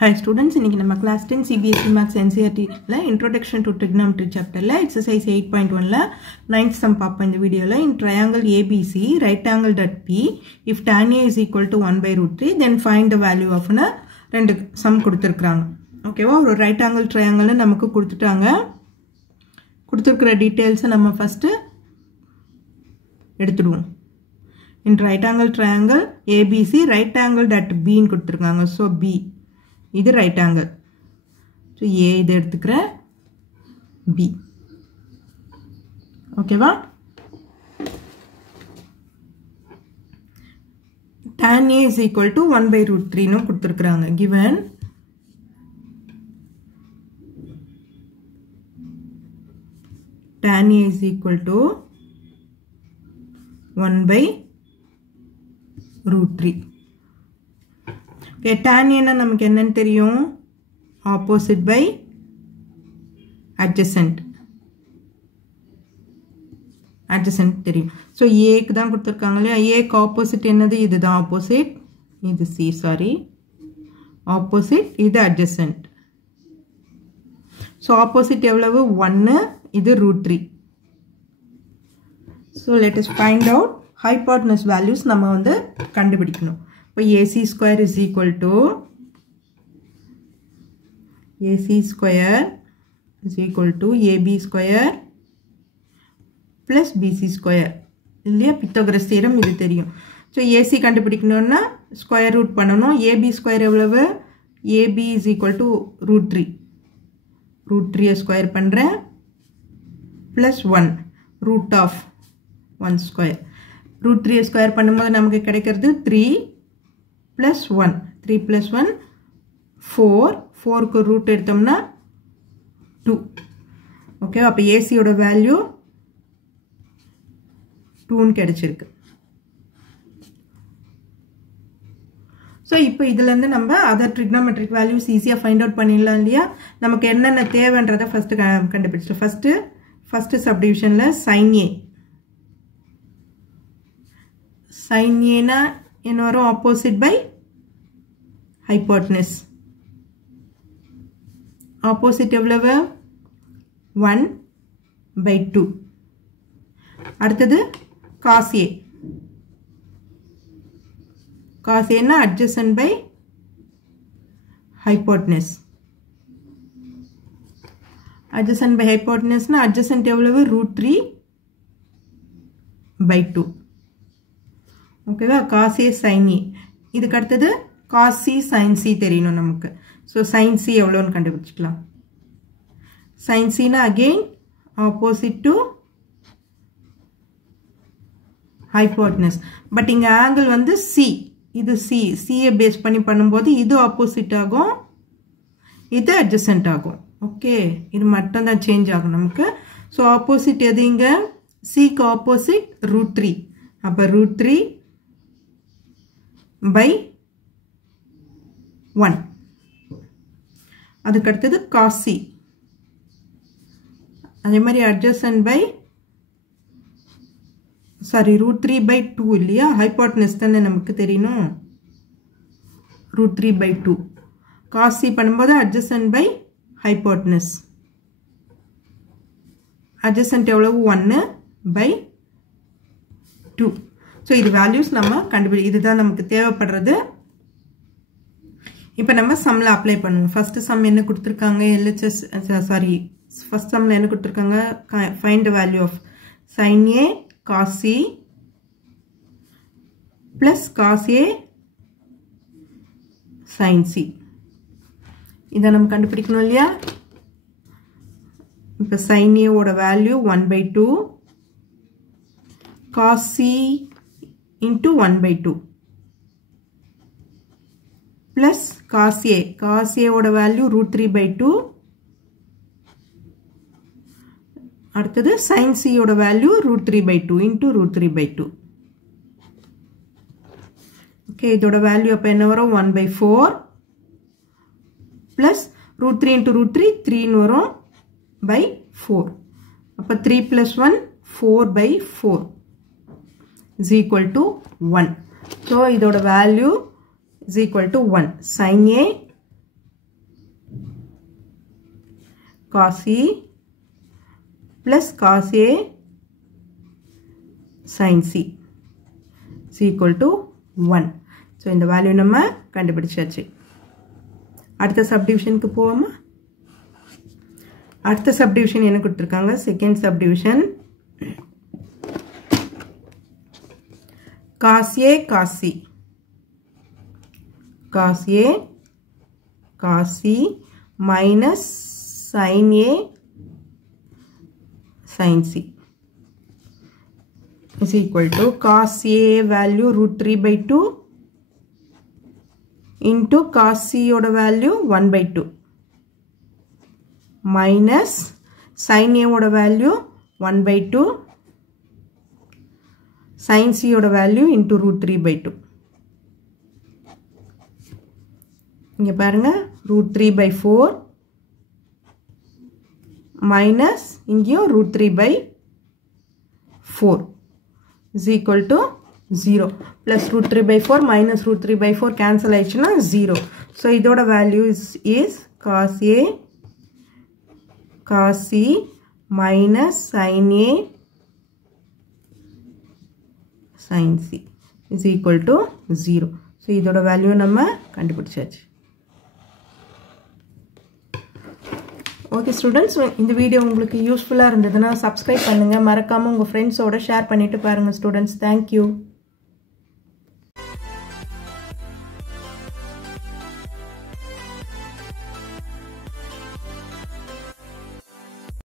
Hi students, இன்னைக்கு நம்ம class 10 CBSE Maths NCERT ல Introduction to Trigonometry chapter ல exercise 8.1 ல 9th sum பாப்போம் இந்த வீடியோல. In triangle ABC, right angled at P, if tan A is equal to 1 by root 3, then find the value of ன ரெண்டு sum கொடுத்திருக்காங்க. ஓகேவா? ஒரு right angle triangle நமக்கு கொடுத்துட்டாங்க. கொடுத்திருக்கிற details நம்ம first எடுத்துடுவோம். In right angle triangle ABC, right angled at B ன்னு கொடுத்திருக்காங்க. So B இது right angle. So A இது எடுத்துக்கிறேன் B. ஓகேவா? tan A is equal to 1 by root 3 னு கொடுத்திருக்காங்க. Given tan A is equal to 1 by root 3. Okay, tan A நமக்கு என்னன்னு தெரியும்? Opposite by adjacent. Adjacent தெரியும். So A க்கு தான் கொடுத்திருக்காங்க இல்லையா? A க்கு opposite என்னது? இதுதான் opposite. இது C, sorry. Opposite, இது adjacent. So opposite எவ்வளவு? 1, இது root 3. So let us find out hypotenuse values நம்ம வந்து கண்டுபிடிக்கணும். இப்போ AC square is equal to AB square plus BC square. இல்லையா? பித்தாகரஸ் தியரம் இது தெரியும். ஸோ AC கண்டுபிடிக்கணும்னா ஸ்கொயர் ரூட் பண்ணணும். AB ஸ்கொயர் எவ்வளவு? AB is equal to root 3. root 3 square பண்ணுறேன் plus 1 root of 1 square. root 3 square பண்ணும்போது நமக்கு கிடைக்கிறது 3 plus 1. 3 plus 1 4. 4க்கு ரூட் எடுத்தோம்னா 2. ஓகே, அப்போ ஏசியோட வேல்யூ 2 கிடைச்சிருக்கு. ஸோ இப்போ இதுலேருந்து நம்ம அதர் ட்ரிக்னாமெட்ரிக் வேல்யூஸ் ஈஸியாக ஃபைண்ட் அவுட் பண்ணிடலாம் இல்லையா? நமக்கு என்னென்ன தேவைன்றதை ஃபஸ்ட்டு கண்டுபிடிச்சிட்டோம். ஃபஸ்ட்டு சப்டிவிஷனில் சைன் ஏ. சைன் ஏனா என்ன வரும்? Opposite by hypotenuse. ஆப்போசிட் எவ்வளவு? 1 by 2. அடுத்தது cos A. cos A னா adjacent by hypotenuse. adjacent by hypotenuse னா adjacent எவ்வளவு? root 3 by 2. ஓகேவா? cos A sin A. இதுக்கு அடுத்தது cos C sin C தெரியணும் நமக்கு. ஸோ sin C எவ்வளோன்னு கண்டுபிடிச்சிக்கலாம். sin C னா again opposite to hypotenuse. But இங்கே ஆங்கிள் வந்து C. இது C. C பேஸ் பண்ணி பண்ணும்போது இது ஆப்போசிட் ஆகும், இது adjacent ஆகும். ஓகே, இது மட்டும் தான் சேஞ்ச் ஆகும் நமக்கு. ஸோ ஆப்போசிட் எது இங்கே? Cக்கு ஆப்போசிட் root 3. அப்போ root 3 by 1. அதுக்கு அடுத்தது cos C. அதே மாதிரி adjacent by root 3 by 2 இல்லையா? ஹைப்போட்டனஸ் தானே நமக்கு தெரியணும். root 3 by 2. cos C பண்ணும்போது adjacent by hypotenuse. adjacent எவ்வளவு? 1 by 2. ஸோ இது வேல்யூஸ் நம்ம இதுதான் நமக்கு தேவைப்படுறது. இப்போ நம்ம சம்மில் அப்ளை பண்ணுவோம். ஃபர்ஸ்ட் சம் என்ன கொடுத்துருக்காங்க? LHS ஃபர்ஸ்ட் சம்மில் என்ன கொடுத்துருக்காங்க? Find the value of sin A cos C plus cos A sin C. இதை நம்ம கண்டுபிடிக்கணும் இல்லையா? இப்போ sin A ஓட value 1 by 2 cos C into 1 by 2 plus cos A. cos A ஓட வேல்யூ root 3 by 2. அடுத்தது sin C ஓட value root 3 by 2 into root 3 by 2. Okay, இதோட வேல்யூ அப்போ என்ன வரும்? 1 by 4 plus root 3 into root 3 3 வரும் by 4. அப்போ 3 plus 1 4 by 4 is equal to 1. So இதோட value is equal to 1. Sin A cos C plus cos A sin C is equal to 1. So, இந்த value நம்ம கண்டுபிடிச்சாச்சு. அடுத்த சப்டிவிஷனுக்கு போவோமா? அடுத்த சப்டிவிஷன் என்ன கொடுத்திருக்காங்க? Second subdivision cos A cos C cos A cos C minus sin A sin C is equal to cos A value root 3 by 2 into cos C oda value 1 by 2 minus sin A oda value 1 by 2 sin C oda value into root 3 by 2. இங்க பாருங்க root 3 by 4 minus இங்கேயும் root 3 by 4 is equal to 0 plus root 3 by 4 minus root 3 by 4 cancel ஆயிடுச்சுன்னா 0. So இதோட value is cos A cos C minus sin A sin C is equal to 0. So இதோட value நம்ம கண்டுபிடிச்சாச்சு. Okay students, இந்த video உங்களுக்கு யூஸ்ஃபுல்லாக இருந்ததுன்னா subscribe பண்ணுங்கள். மறக்காமல் உங்கள் ஃப்ரெண்ட்ஸோட ஷேர் பண்ணிவிட்டு பாருங்கள் ஸ்டூடெண்ட்ஸ். தேங்க்யூ.